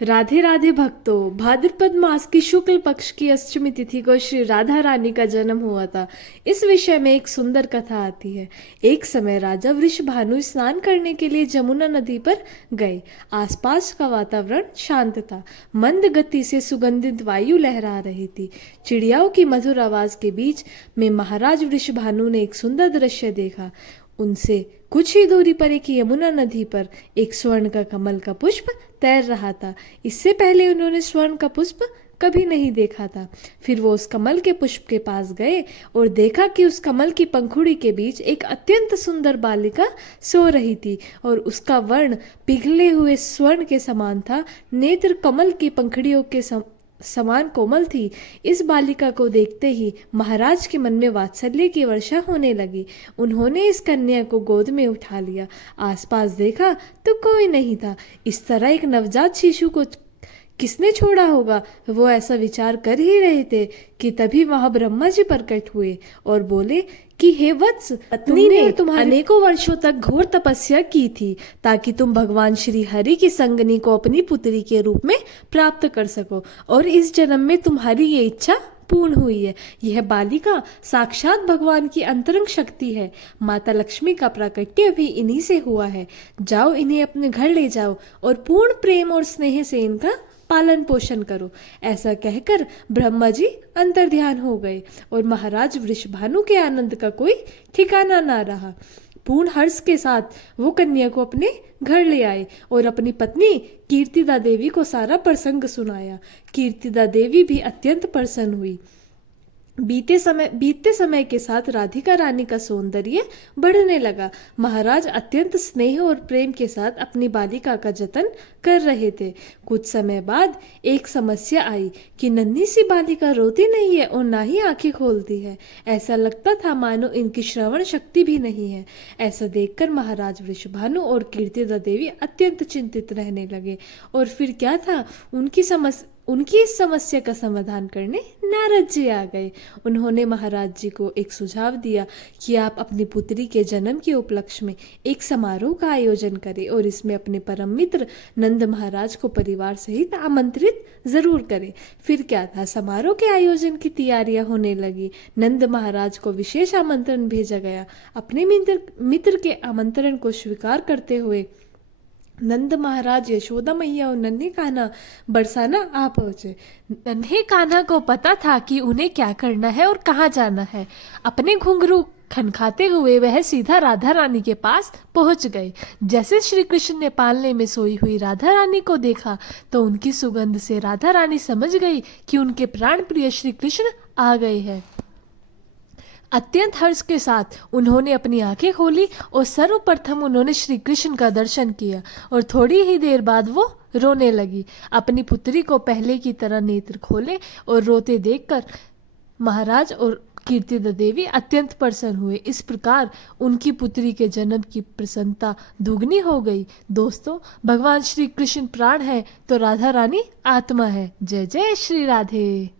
राधे राधे भक्तों, भाद्रपद मास की शुक्ल पक्ष की अष्टमी तिथि को श्री राधा रानी का जन्म हुआ था। इस विषय में एक सुंदर कथा आती है। एक समय राजा वृषभानु स्नान करने के लिए जमुना नदी पर गए। आसपास का वातावरण शांत था। मंद गति से सुगंधित वायु लहरा रही थी। चिड़ियाओं की मधुर आवाज के बीच में महाराज वृषभानु ने एक सुंदर दृश्य देखा। उनसे कुछ ही दूरी पर एक यमुना नदी पर एक स्वर्ण का कमल का पुष्प तैर रहा था। इससे पहले उन्होंने स्वर्ण का पुष्प कभी नहीं देखा था। फिर वो उस कमल के पुष्प के पास गए और देखा कि उस कमल की पंखुड़ी के बीच एक अत्यंत सुंदर बालिका सो रही थी और उसका वर्ण पिघले हुए स्वर्ण के समान था। नेत्र कमल की पंखुड़ियों के समान कोमल थी। इस बालिका को देखते ही महाराज के मन में वात्सल्य की वर्षा होने लगी। उन्होंने इस कन्या को गोद में उठा लिया। आसपास देखा तो कोई नहीं था। इस तरह एक नवजात शिशु को किसने छोड़ा होगा? वो ऐसा विचार कर ही रहे थे कि तभी वहां ब्रह्मा जी प्रकट हुए और बोले कि हे वत्स, पत्नी ने तुम्हारे अनेकों वर्षों तक घोर तपस्या की थी ताकि तुम भगवान श्री हरि की संगनी को अपनी पुत्री के रूप में प्राप्त कर सको, और इस जन्म में तुम्हारी ये इच्छा पूर्ण हुई है। यह बालिका साक्षात भगवान की अंतरंग शक्ति है। माता लक्ष्मी का प्राकट्य भी इन्हीं से हुआ है। जाओ, इन्हें अपने घर ले जाओ और पूर्ण प्रेम और स्नेह से इनका पालन पोषण करो। ऐसा कहकर ब्रह्मा जी अंतर्ध्यान हो गए और महाराज वृषभानु के आनंद का कोई ठिकाना ना रहा। पूर्ण हर्ष के साथ वो कन्या को अपने घर ले आए और अपनी पत्नी कीर्तिदा देवी को सारा प्रसंग सुनाया। कीर्तिदा देवी भी अत्यंत प्रसन्न हुई। बीतते समय के साथ राधिका रानी का सौंदर्य बढ़ने लगा। महाराज अत्यंत स्नेह और प्रेम के साथ अपनी बालिका का जतन कर रहे थे। कुछ समय बाद एक समस्या आई कि नन्ही सी बालिका रोती नहीं है और ना ही आंखें खोलती है। ऐसा लगता था मानो इनकी श्रवण शक्ति भी नहीं है। ऐसा देखकर महाराज वृषभानु और कीर्तिदा देवी अत्यंत चिंतित रहने लगे। और फिर क्या था, उनकी इस समस्या का समाधान करने नारद जी आ गए। उन्होंने महाराज जी को एक सुझाव दिया कि आप अपनी पुत्री के जन्म के उपलक्ष्य में एक समारोह का आयोजन करें और इसमें अपने परम मित्र नंद महाराज को परिवार सहित आमंत्रित जरूर करें। फिर क्या था, समारोह के आयोजन की तैयारियां होने लगी। नंद महाराज को विशेष आमंत्रण भेजा गया। अपने मित्र के आमंत्रण को स्वीकार करते हुए नंद महाराज, यशोदा मैया और नन्हे कान्हा बरसाना आ पहुंचे। नन्हे कान्हा को पता था कि उन्हें क्या करना है और कहाँ जाना है। अपने घुंघरू खनखाते हुए वह सीधा राधा रानी के पास पहुंच गए। जैसे श्री कृष्ण ने पालने में सोई हुई राधा रानी को देखा तो उनकी सुगंध से राधा रानी समझ गई कि उनके प्राण प्रिय श्री कृष्ण आ गए हैं। अत्यंत हर्ष के साथ उन्होंने अपनी आंखें खोली और सर्वप्रथम उन्होंने श्री कृष्ण का दर्शन किया और थोड़ी ही देर बाद वो रोने लगी। अपनी पुत्री को पहले की तरह नेत्र खोले और रोते देखकर महाराज और कीर्तिदा देवी अत्यंत प्रसन्न हुए। इस प्रकार उनकी पुत्री के जन्म की प्रसन्नता दुगनी हो गई। दोस्तों, भगवान श्री कृष्ण प्राण है तो राधा रानी आत्मा है। जय जय श्री राधे।